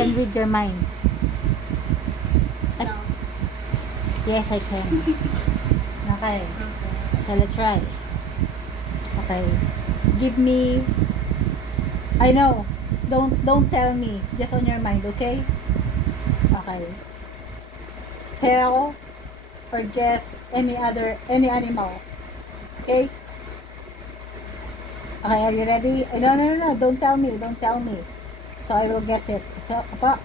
can read your mind. No. Yes, I can. Okay. So let's try. Okay. Give me. I know. Don't tell me. Just on your mind, okay? Okay. Tell or guess any animal. Okay? Okay, are you ready? No. Don't tell me. Don't tell me. So I will guess it. So, so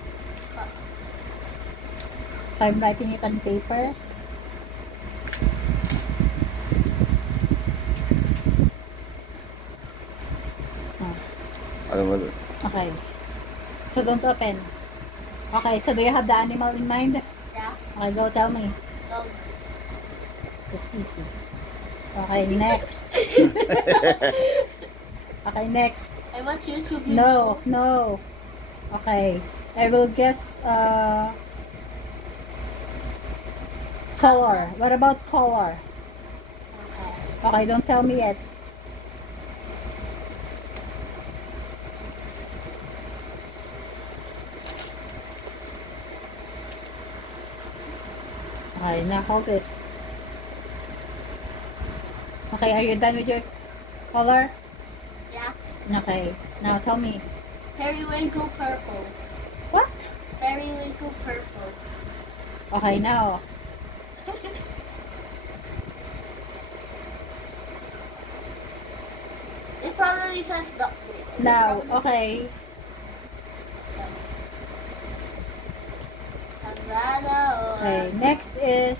I'm writing it on paper. Okay. So don't open. Okay, so do you have the animal in mind? Yeah. Okay, go tell me. Dog. That's easy. Okay, next. Okay, next. I want you to be. No. Okay. I will guess color. What about color? Okay, don't tell me yet. Okay, now hold this. Okay, are you done with your color? Yeah. Okay, now tell me. Periwinkle purple. What? Periwinkle purple. Okay, now. It probably says the. Now, okay. Okay, next is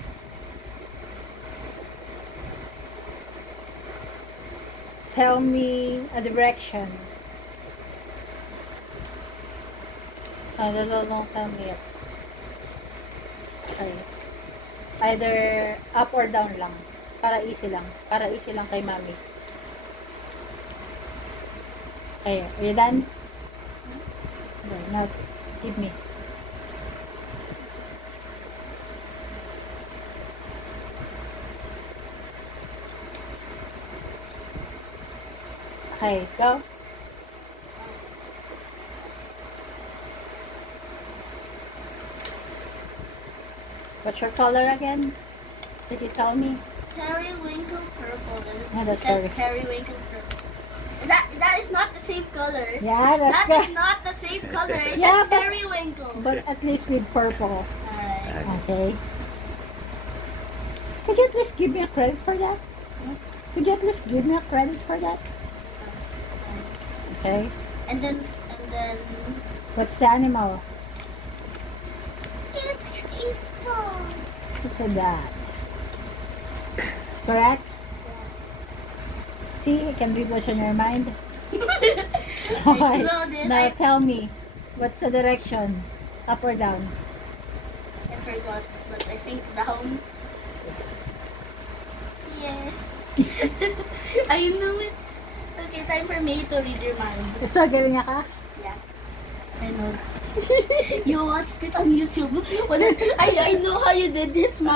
tell me a direction. Don't tell me it. Okay. Either up or down lang. Para easy lang. Para easy lang kay mami. Okay, are you done? Okay, now give me. Okay, go. What's your color again? Did you tell me? Periwinkle purple. Oh, that's it says very- periwinkle purple. That is not the same color. Yeah, that's That good. is not the same color. It Yeah, says but- periwinkle. But at least with purple. Alright. Okay. Could you at least give me a credit for that? Could you at least give me a credit for that? Okay. And then What's the animal? it's a dog. It's a dog. Correct? See, I can read what's on your mind. Okay. Now tell me, what's the direction? Up or down? I forgot, but I think down. Yeah. I knew it. Okay, time for me to read your mind. So, galing niya ka? Yeah. I know. You watched it on YouTube. I know how you did this, Mom.